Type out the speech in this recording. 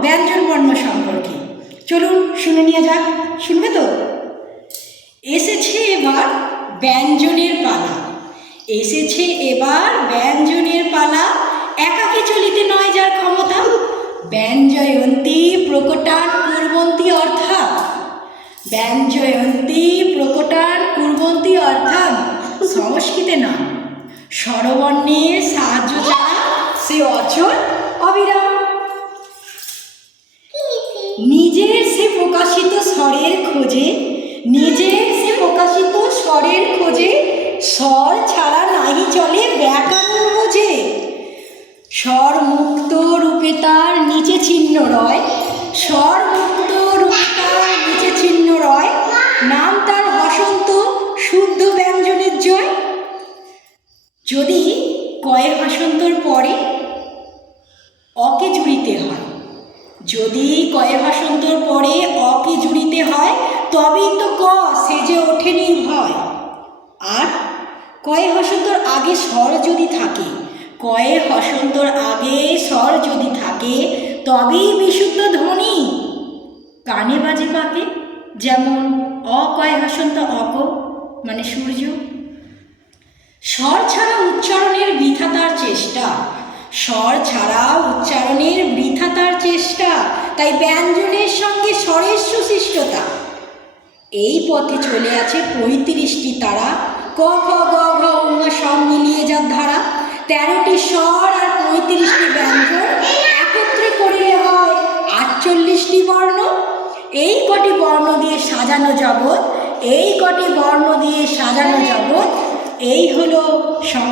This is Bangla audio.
ব্যঞ্জন বর্ণ সম্পর্কে। চলুন শুনে নিয়ে যাক। শুনবে তো? এসেছে এবার ব্যঞ্জনের পালা। এসেছে এবার ব্যঞ্জনের পালা। একাকে চলিতে নয় যার ক্ষমতা। ব্যঞ্জয়ন্তী প্রকটান কুর্বন্তী অর্থাৎ। ব্যঞ্জয়ন্তী প্রকটান কুরবন্তী অর্থাৎ সংস্কৃতে না। স্বরবর্ণের সাহায্য ছাড়া সে অচল অবিরাম। স্বর ছাড়া নাহি চলে ব্যাকরণ বোঝে। স্বর মুক্ত রূপে তার নিচে চিহ্ন রয়। স্বর মুক্ত রূপে তার নিচে চিহ্ন রয়। নাম তার বসন্ত, শুদ্ধ ব্যঞ্জনের জয়। যদি কয়েক ভাষান্তর পরে, অকে জুড়িতে হয়। যদি কয়ে ভাষান্তর পরে অকে জুড়িতে হয়, তবেই তো ক সেজে ওঠেনি হয় আর কয়ে হসন্তর আগে স্বর যদি থাকে, কয়ে হসন্তর আগে স্বর যদি থাকে, তবেই বিশুদ্ধ ধ্বনি। কানে বাজে পাকে যেমন অ কয়ে হসন্ত অক মানে সূর্য। স্বর ছাড়া উচ্চারণের বৃথা তার চেষ্টা। স্বর ছাড়া উচ্চারণের বৃথা তার চেষ্টা। তাই ব্যঞ্জনের সঙ্গে স্বরের সুশিষ্টতা। এই পথে চলে আছে পঁয়ত্রিশটি তারা। ক খ গ ঘ অন্য সব মিলিয়ে যার ধারা, তেরোটি স্বর আর পঁয়ত্রিশটি ব্যঞ্জন একত্রে করিলে হয় আটচল্লিশটি বর্ণ। এই কটি বর্ণ দিয়ে সাজানো জগৎ, এই কটি বর্ণ দিয়ে সাজানো জগৎ, এই হলো পথ